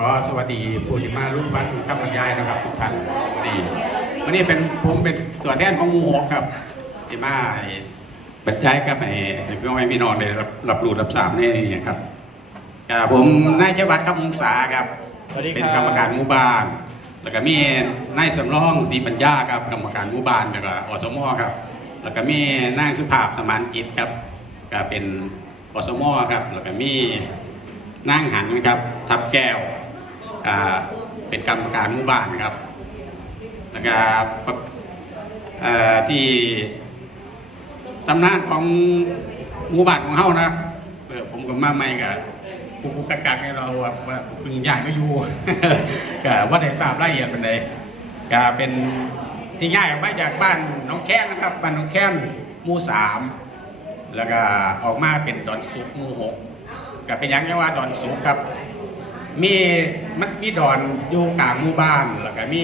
ก็สวัสดีผู้ที่มาร่วมฟังคำบรรยายนะครับทุกท่านดีวันนี้เป็นผมเป็นตัวแทนของหมูหกครับที่มาให้บรรยายกับให้ให้พี่น้องให้พี่น้องได้รับรับรู้รับทราบนี่นะครับอ่าผมนายชวัฒน์คำมงษาครับสวัสดีครับเป็นกรรมการหมู่บ้าน แล้วก็มีนายสำรองศรีปัญญาครับกรรมการหมู่บ้านแล้วก็อสมครับ แล้วก็มีนางสุภาพสมานจิตครับก็เป็นอสมครับ แล้วก็มีนางหันครับ ทับแก้วอ่า เป็นกรรมการหมู่บ้านครับแล้วก็ที่ตำนานของหมู่บ้านของเฮานะเออผมก็มาใหม่กับผู้ผู้กักกักให้เราว่าว่าเพิ่งย้ายมาอยู่ก็ว่าได้ทราบรายละเอียดเป็นใดก็เป็นที่ย้ายออกมาจากบ้านน้องแค้นนะครับบ้านน้องแค้นหมู่สามแล้วก็ออกมาเป็นดอนสุกหมู่หกก็เป็นยังไงว่าดอนสุกครับ มีมันมีดอนอยู่กลางหมู่บ้านแล้วก็มี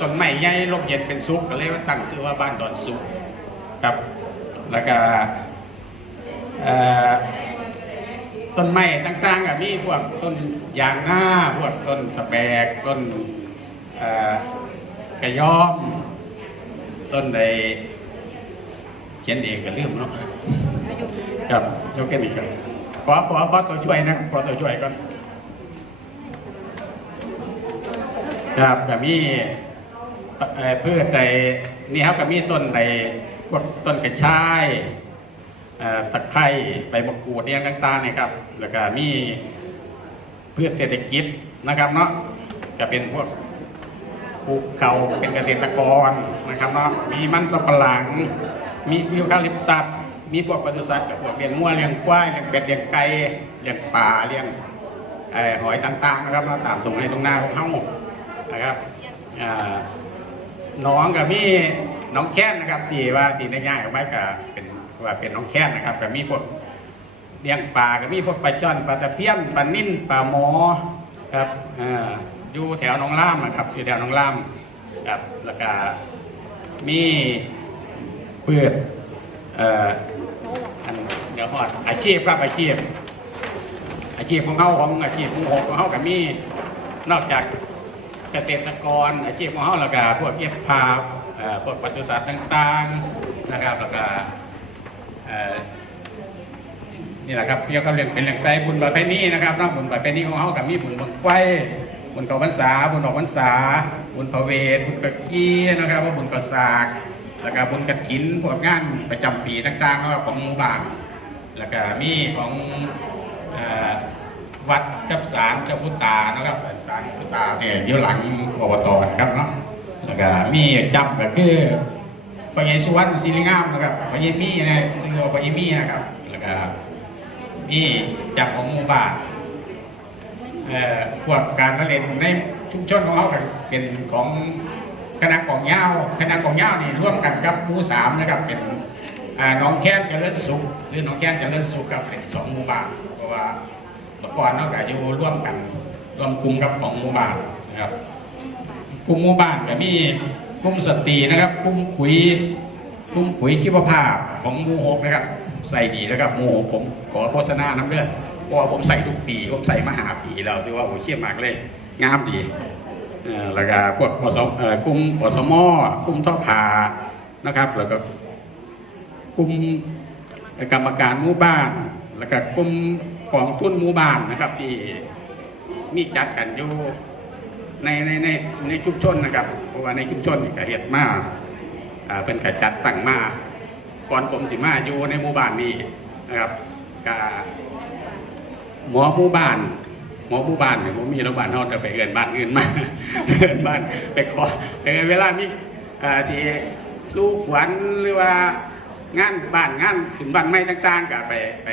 ต้นไม้ใหญ่ลมเย็นเป็นสุกก็เลยว่าตั้งชื่อว่าบ้านดอนสุกครับ แล้วก็เอ่อต้นไม้ต่างๆก็มีพวกต้นยางหน้าพวกต้นตะแบกต้นกระยอม ต้นใดเขียนเองก็ลืมเนาะครับยกแค่นี้ครับขอขอขอตัวช่วยนะขอตัวช่วยก่อน ครับก็มีเอ่อพืชใดนี่ครับก็มีต้นใดพวกต้นกระชายตะไคร้ใบมะกรูดเนี่ยต่างๆเนี่ยครับ แล้วก็มีพืชเศรษฐกิจนะครับเนาะจะเป็นพวกปลูกเขาเป็นเกษตรกรนะครับเนาะมีมันสำปะหลัง มียูคาลิปตัสมีพวกปศุสัตว์กับพวกเลี้ยงวัวเลี้ยงควายเลี้ยงเป็ดเลี้ยงไก่เลี้ยงปลาเลี้ยงเอ่อหอยต่างๆนะครับเนาะตามตรงให้ตรงหน้าของเฮา นะครับน้องกับมีน้องแค้นนะครับที่ว่าที่ได้ง่ายออกไปก็เป็นว่าเป็นน้องแค้นนะครับก็มีพวกเลี้ยงปลาก็มีพวกปลาช่อนปลาตะเพียนปลานิ่นปลาหมอครับอ่าอยู่แถวหนองล่ามนะครับอยู่แถวหนองล่ามครับแล้วก็มีเพื่อเอ่ออันเดี๋ยวหอดอาชีพครับอาชีพอาชีพของเขาของอาชีพของหกของเขากับมีนอกจาก เกษตรกรอาชีพของเขาแล้วก็พวกเย็บผ้าพวกปศุสัตว์ต่างๆนะครับแล้วก็นี่แหละครับเกี่ยวกับเรื่องเป็นเรื่องไตรบุญประเพณีนะครับนอกบุญประเพณีของเขากับมีบุญบังไฟบุญเก่าพรรษาบุญออกพรรษา บุญพระเวทบุญกระกี้นะครับว่าบุญกระสากแล้วก็บุญกระถินพวกงานประจำปีต่างๆนะครับของหมู่บ้านแล้วก็มีของ วัดกับศาลเจ้าพุทธานะครับศาลพุทธาเนี่ยอยู่หลังอบตนะครับเนาะแล้วก็มีจำก็คือพระเยซูวันศิริงามนะครับพระเยมีนะซึ่งว่าพระเยมีนะครับแล้วก็มีจำของหมู่บ้านเอ่อพวกการละเล่นในชุมชนของเขาก็เป็นของคณะกองยาวคณะกองยานี่ร่วมกันกับหมู่สามนะครับเป็นน้องแค้นเจริญสุขคือน้องแค้นเจริญสุขกับเป็นสองหมู่บ้านเพราะว่า มื่อก่อนเนอกจากอยู่ร่วมกันร่วมกลุ่มกับของหมู่บ้านนะครับกลุ่มหมู่บ้านก็มีกลุ่มสตรีนะครับกลุ่มปุ๋ยกลุ่มปุ๋ยชีวภาพของหมู่หกนะครับ ใส่ดีนะครับหมู่หกผมขอโฆษณาน้ำเด้อเพราะว่าผมใส่ทุกปีผมใส่มหาปีแล้วที่ว่าโอ้เชี่ยมากเลยงามดีเอ่อแล้วก็พวกอสมเอ่อกลุ่มอสมกลุ่มท่อผ่านะครับแล้วก็กลุ่มกรรมการหมู่บ้าน แล้วก็กลุ่ม กองทุนหมู่บ้านนะครับ ที่มีจัดกันอยู่ในในในในชุมชนนะครับเพราะว่าในชุมชนนี่ก็เฮ็ดมาเป็นกจัดตั้งมาก่อนผมสิมาอยู่ในหมู่บ้านนี้นะครับกหมอหมู่บ้านหมอหมู่บ้านเนี่ยผมมีรงพยาบาลเขาจะไปเอินบ้านอื่นมาเอินบ้านไปขอเออเวลามีอ่สิสู้ขวัญหรือว่างานบ้านงานถึงบ้านไม่ต่างๆก็ไปไป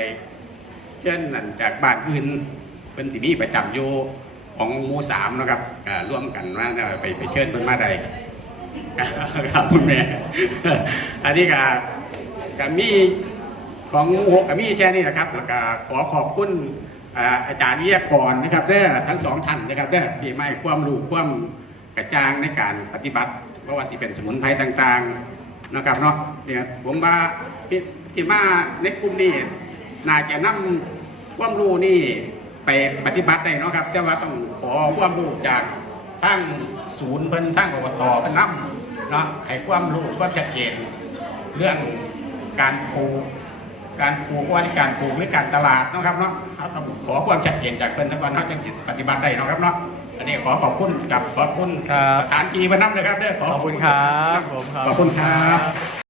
เช่นนั่นจากบ้านอื่นเป็นที่มีประจำอยู่ของหมู่สามนะครับร่วมกันว่าไปไปเชิญเพิ่นมาใดครับคุณแม่อันนี้ก็ก็มีของหมู่หกก็มีแค่นี้นะครับแล้วก็ขอขอบคุณอาจารย์วิทยากรนะครับเด้อทั้งสองท่านนะครับเด้อที่มาให้ความรู้ความกระจ่างในการปฏิบัติเพราะว่าที่เป็นสมุนไพรต่างๆนะครับเนาะเนี่ยผมว่าที่มาในกลุ่มนี้ น่าจะนำความรู้นี่ไปปฏิบัติได้เนาะครับ แต่ว่าต้องขขอความรู้จากทั้งศูนย์เพิ่นทั้งอบตเพิ่นนำเนาะให้ความรู้ความชัดเจนเรื่องการปลูกการปลูกว่าในการปลูกหรือการตลาดเนาะครับเนาะเขาต้องขอความชัดเจนจากเพิ่นทั้งวันเขาจึงสิปฏิบัติได้เนาะครับเนาะอันนี้ขอขอบคุณกับขอบคุณครับสถานที่มานำเลยครับเด้อขอบคุณครับผมครับขอบคุณครับ